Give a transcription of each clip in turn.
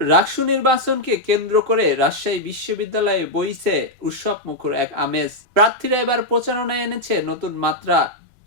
রাকসু নির্বাচনকে কেন্দ্র করে রাজশাহী বিশ্ববিদ্যালয়ে বইছে উৎসব মুখর এক আমেজ। প্রার্থীরা এবার প্রচারণায় এনেছে নতুন মাত্রা।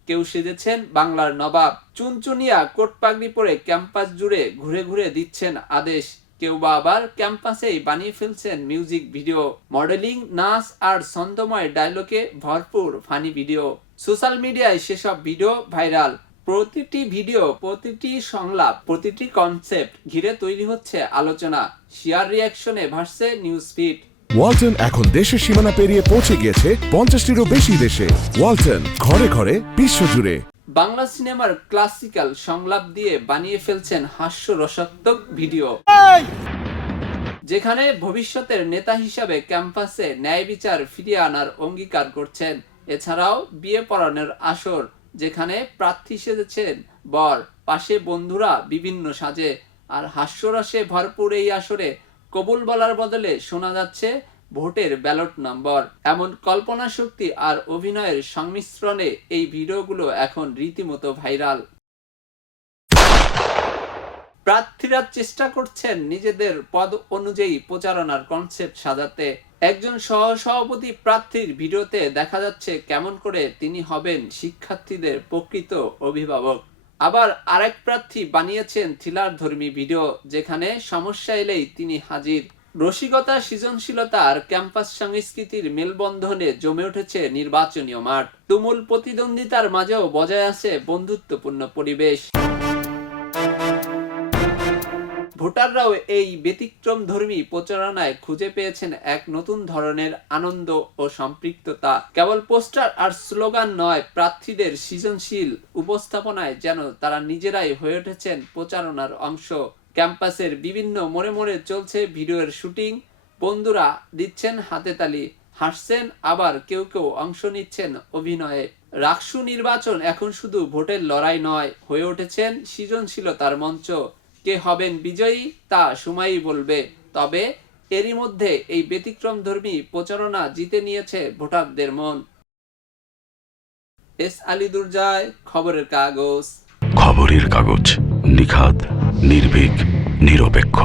কেউ সেজেছেন বাংলার নবাব। চুনচুনিয়া কোট পাগড়ি পরে ক্যাম্পাস জুড়ে ঘুরে ঘুরে দিচ্ছেন আদেশ। কেউ বা আবার ক্যাম্পাসেই বানিয়ে ফেলছেন মিউজিক ভিডিও। মডেলিং, নাচ আর ছন্দময় ডায়লগে ভরপুর ফানি ভিডিও। সোশ্যাল মিডিয়ায় সেসব ভিডিও ভাইরাল। প্রতিটি ভিডিও প্রতিটি সংলাপ প্রতিটি কনসেপ্ট ঘিরে তৈরি হচ্ছে আলোচনা শেয়ার রিয়াকশনে ভাসছে নিউজ ফিড ওয়ালটন এখন দেশের সীমানা পেরিয়ে পৌঁছে গিয়েছে পঞ্চাশটিরও বেশি দেশে। ওয়ালটন ঘরে ঘরে বিশ্বজুড়ে। বাংলা সিনেমার ক্লাসিক্যাল সংলাপ দিয়ে বানিয়ে ফেলছেন হাস্যরসাত্মক ভিডিও। যেখানে ভবিষ্যতের নেতা হিসাবে ক্যাম্পাসে ন্যায় বিচার ফিরিয়ে আনার অঙ্গীকার করছেন। এছাড়াও বিয়ে পড়ানোর আসর যেখানে প্রার্থী সেজেছেন। বর, পাশে বন্ধুরা বিভিন্ন সাজে। আর হাস্যরসে ভরপুর এই আসরে কবুল বলার বদলে শোনা যাচ্ছে ভোটের ব্যালট নম্বর। এমন কল্পনা শক্তি আর অভিনয়ের সংমিশ্রণে এই ভিডিওগুলো এখন রীতিমতো ভাইরাল। প্রার্থীরা চেষ্টা করছেন নিজেদের পদ অনুযায়ী প্রচারণার কনসেপ্ট সাজাতে। একজন সহসভাপতি প্রার্থীর ভিডিওতে দেখা যাচ্ছে কেমন করে তিনি হবেন শিক্ষার্থীদের প্রকৃত অভিভাবক। আবার আরেক প্রার্থী বানিয়েছেন থ্রিলার ধর্মী ভিডিও, যেখানে সমস্যা এলেই তিনি হাজির। রসিকতা, সৃজনশীলতা আর ক্যাম্পাস সংস্কৃতির মেলবন্ধনে জমে উঠেছে নির্বাচনীয় মাঠ। তুমুল প্রতিদ্বন্দ্বিতার মাঝেও বজায় আছে বন্ধুত্বপূর্ণ পরিবেশ। ভোটাররাও এই ব্যতিক্রম ধর্মী প্রচারণায় খুঁজে পেয়েছেন এক নতুন ধরনের আনন্দ ও সম্পৃক্ততা। কেবল পোস্টার আর স্লোগান নয়, প্রার্থীদের সৃজনশীল উপস্থাপনায় যেন তারা নিজেরাই হয়ে উঠেছেন প্রচারণার অংশ। ক্যাম্পাসের বিভিন্ন মোড়ে মোড়ে চলছে ভিডিওর শুটিং। বন্ধুরা দিচ্ছেন হাতে তালি, হাসছেন আবার কেউ কেউ অংশ নিচ্ছেন অভিনয়ে। রাকসু নির্বাচন এখন শুধু ভোটের লড়াই নয়, হয়ে উঠেছেন সৃজনশীলতার মঞ্চ। কে হবেন বিজয়ী তা সময়ই বলবে। তবে এরই মধ্যে এই ব্যতিক্রম ধর্মী প্রচারণা জিতে নিয়েছে ভোটারদের মন। এস আলী দুর্জয়, খবরের কাগজ। খবরের কাগজ নিখাত নির্ভীক, নিরপেক্ষ।